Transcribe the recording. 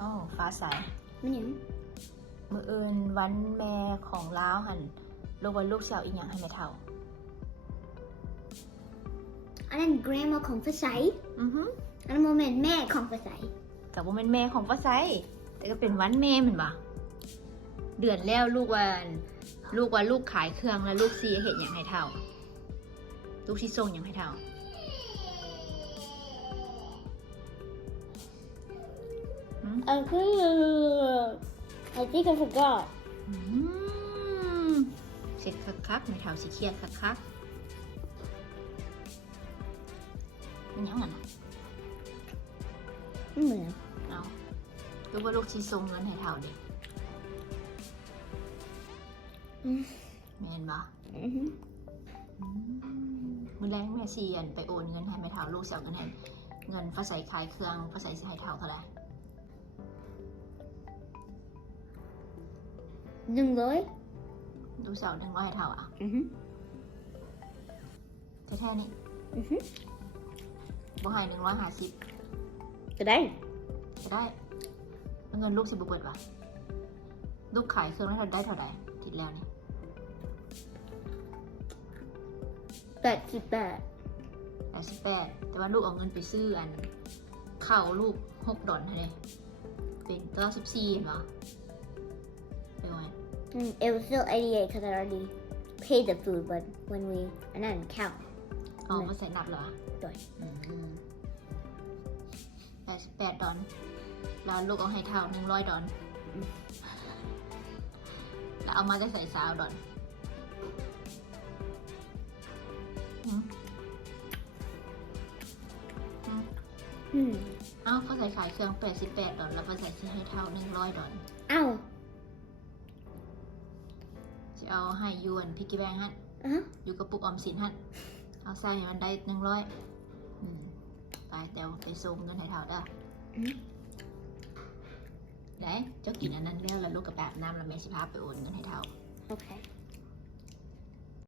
อ๋อฟ้าใสมันหยังมืออื่นวันแม่ของลาวหันลูกว่าลูกสิเซาอีหยังให้แม่เฒ่า อันนั้น grandma ของภาษาอือฮึอันนั้นโมเมนต์แม่ของภาษากับว่าเป็นแม่ของฟ้าใสแต่ก็เป็นวันแม่เหมือนบ่เดือนแล้วลูกว่าลูกว่าลูกขายเครื่องแล้วลูกซีเห็นอย่างให้เท่า ลูกซีส่งอย่างให้เท่า เออคือ I think I forgot อืมเสร็จคักๆไม่เท่าสีเครียดคักๆมันยังไงนะไม่เหมือนเอาลูกว่าลูกซีส่งเงินให้เท่าดิอืมแม่นบ่อือหือมือแรงแม่ซีอันไปโอนเงินให้แม่เท่าลูกเสียเงินให้เงินฟ้าใสขายเครื่องฟ้าใสสิให้เท่าเท่าไหร่ หนึ่งร้อยลูกเสียหนึ่งร้อยให้เท่าอะอือหือแท้ๆนี่อือหือบ่ให้หนึ่งร้อยห้าสิบก็ได้ จะได้แล้วเงินลูกสิบเปิดวะลูกขายเครื่องแล้วได้เท่าไหร่ทิดแล้วนี่แปดสิบแปดแปดสิบแปดแต่ว่าลูกเอาเงินไปซื้ออันข้าวลูกหกดอนเท่าไหร่เป็นเก้าสิบสี่เห็นปะเป็น ไงอืม it was still 88 because I already paid the food but when we อันนั้น count เอามาใส่นับเหรอด้วยแปดสิบแปดดอน แล้วลูกเอาให้เท่าหนึ่งร้อยดอน แล้วเอามาจะใส่สาวดอนหืมหืมอืมเอ้าเขาใส่ขายเครื่อง88ดอลแล้วก็ใส่ที่ให้เท่า100ดอลเอ้า จะเอาให้ยวนพิกกี้แบงฮัทอะฮะอยู่กับปุกออมสินฮัทเอาใส่ให้มันได้100อืมไปเดี๋ยวไปซูมเงินให้เท่าเด้ออืมได้เจ้ากินอันนั้นแล้วแล้วลูกกับแบบน้ำแล้วแม่สิพาไปโอนเงินให้เท่า okay